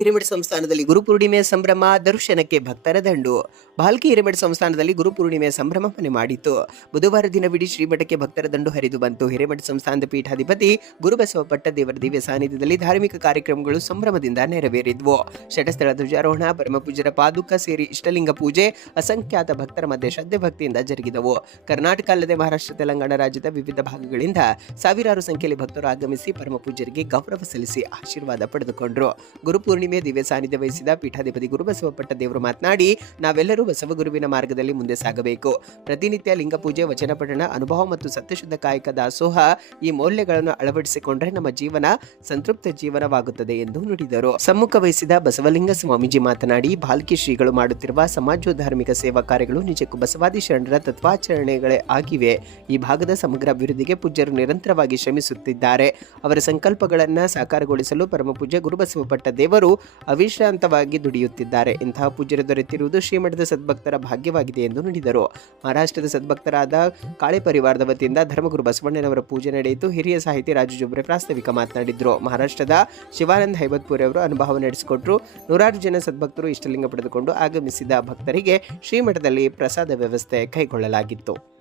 ಹಿರೇಮಠ ಸಂಸ್ಥಾನದಲ್ಲಿ ಗುರುಪೂರ್ಣಿಮೆಯ ಸಂಭ್ರಮ, ದರ್ಶನಕ್ಕೆ ಭಕ್ತರ ದಂಡು. ಭಾಲ್ಕಿ ಹಿರೇಮಠ ಸಂಸ್ಥಾನದಲ್ಲಿ ಗುರುಪೂರ್ಣಿಮೆಯ ಸಂಭ್ರಮ ಮನೆ ಮಾಡಿತು. ಬುಧವಾರ ದಿನವಿಡೀ ಶ್ರೀಮಠಕ್ಕೆ ಭಕ್ತರ ದಂಡು ಹರಿದು ಬಂತು. ಹಿರೇಮಠ ಸಂಸ್ಥಾನದ ಪೀಠಾಧಿಪತಿ ಗುರುಬಸವ ಪಟ್ಟದೇವರ ದಿವ್ಯ ಸಾನ್ನಿಧ್ಯದಲ್ಲಿ ಧಾರ್ಮಿಕ ಕಾರ್ಯಕ್ರಮಗಳು ಸಂಭ್ರಮದಿಂದ ನೆರವೇರಿದ್ವು. ಶಟಸ್ಥಳ ಧ್ವಜಾರೋಹಣ, ಪರಮಪೂಜ್ಯರ ಪಾದುಕ ಸೇರಿ ಇಷ್ಟಲಿಂಗ ಪೂಜೆ ಅಸಂಖ್ಯಾತ ಭಕ್ತರ ಮಧ್ಯೆ ಶ್ರದ್ಧೆ ಭಕ್ತಿಯಿಂದ ಜರುಗಿದವು. ಕರ್ನಾಟಕ ಅಲ್ಲದೆ ಮಹಾರಾಷ್ಟ್ರ, ತೆಲಂಗಾಣ ರಾಜ್ಯದ ವಿವಿಧ ಭಾಗಗಳಿಂದ ಸಾವಿರಾರು ಸಂಖ್ಯೆಯಲ್ಲಿ ಭಕ್ತರು ಆಗಮಿಸಿ ಪರಮಪೂಜ್ಯರಿಗೆ ಗೌರವ ಸಲ್ಲಿಸಿ ಆಶೀರ್ವಾದ ಪಡೆದುಕೊಂಡರು. ಗುರುಪೂರ್ಣಿಮೆ ದಿವ್ಯ ಸಾನ್ನಿಧ್ಯ ವಹಿಸಿದ ಪೀಠಾಧಿಪತಿ ಗುರುಬಸವ ಪಟ್ಟದೇವರು ಮಾತನಾಡಿ, ನಾವೆಲ್ಲರೂ ಬಸವಗುರುವಿನ ಮಾರ್ಗದಲ್ಲಿ ಮುಂದೆ ಸಾಗಬೇಕು. ಪ್ರತಿನಿತ್ಯ ಲಿಂಗ ಪೂಜೆ, ವಚನ ಪಠಣ, ಅನುಭವ ಮತ್ತು ಸತ್ಯಶುದ್ಧ ಕಾಯಕ ದಾಸೋಹ ಈ ಮೌಲ್ಯಗಳನ್ನು ಅಳವಡಿಸಿಕೊಂಡ್ರೆ ನಮ್ಮ ಜೀವನ ಸಂತೃಪ್ತ ಜೀವನವಾಗುತ್ತದೆ ಎಂದು ನುಡಿದರು. ಸಮ್ಮುಖ ವಹಿಸಿದ ಬಸವಲಿಂಗ ಸ್ವಾಮೀಜಿ ಮಾತನಾಡಿ, ಭಾಲ್ಕಿ ಶ್ರೀಗಳು ಮಾಡುತ್ತಿರುವ ಸಮಾಜೋಧಾರ್ಮಿಕ ಸೇವಾ ಕಾರ್ಯಗಳು ನಿಜಕ್ಕೂ ಬಸವಾದಿ ಶರಣರ ತತ್ವಾಚರಣೆಗಳೇ ಆಗಿವೆ. ಈ ಭಾಗದ ಸಮಗ್ರ ಅಭಿವೃದ್ಧಿಗೆ ಪೂಜ್ಯರು ನಿರಂತರವಾಗಿ ಶ್ರಮಿಸುತ್ತಿದ್ದಾರೆ. ಅವರ ಸಂಕಲ್ಪಗಳನ್ನು ಸಾಕಾರಗೊಳಿಸಲು ಪರಮಪೂಜ್ಯ ಗುರುಬಸವ ಪಟ್ಟದೇವರು ಅವಿಶ್ರಾಂತವಾಗಿ ದುಡಿಯುತ್ತಿದ್ದಾರೆ. ಇಂತಹ ಪೂಜ್ಯರು ದೊರೆತಿರುವುದು ಶ್ರೀಮಠದ ಸದ್ಭಕ್ತರ ಭಾಗ್ಯವಾಗಿದೆ ಎಂದು ನುಡಿದರು. ಮಹಾರಾಷ್ಟ್ರದ ಸದ್ಭಕ್ತರಾದ ಕಾಳೆ ಪರಿವಾರದ ವತಿಯಿಂದ ಧರ್ಮಗುರು ಬಸವಣ್ಣನವರ ಪೂಜೆ ನಡೆಯಿತು. ಹಿರಿಯ ಸಾಹಿತಿ ರಾಜು ಜೊಬ್ರೆ ಪ್ರಾಸ್ತಾವಿಕ ಮಾತನಾಡಿದರು. ಮಹಾರಾಷ್ಟ್ರದ ಶಿವಾನಂದ್ ಹೈಬತ್ಪುರಿ ಅವರು ಅನುಭವ ನಡೆಸಿಕೊಟ್ಟರು. ನೂರಾರು ಜನ ಸದ್ಭಕ್ತರು ಇಷ್ಟಲಿಂಗ ಪಡೆದುಕೊಂಡು ಆಗಮಿಸಿದ ಭಕ್ತರಿಗೆ ಶ್ರೀಮಠದಲ್ಲಿ ಪ್ರಸಾದ ವ್ಯವಸ್ಥೆ ಕೈಗೊಳ್ಳಲಾಗಿತ್ತು.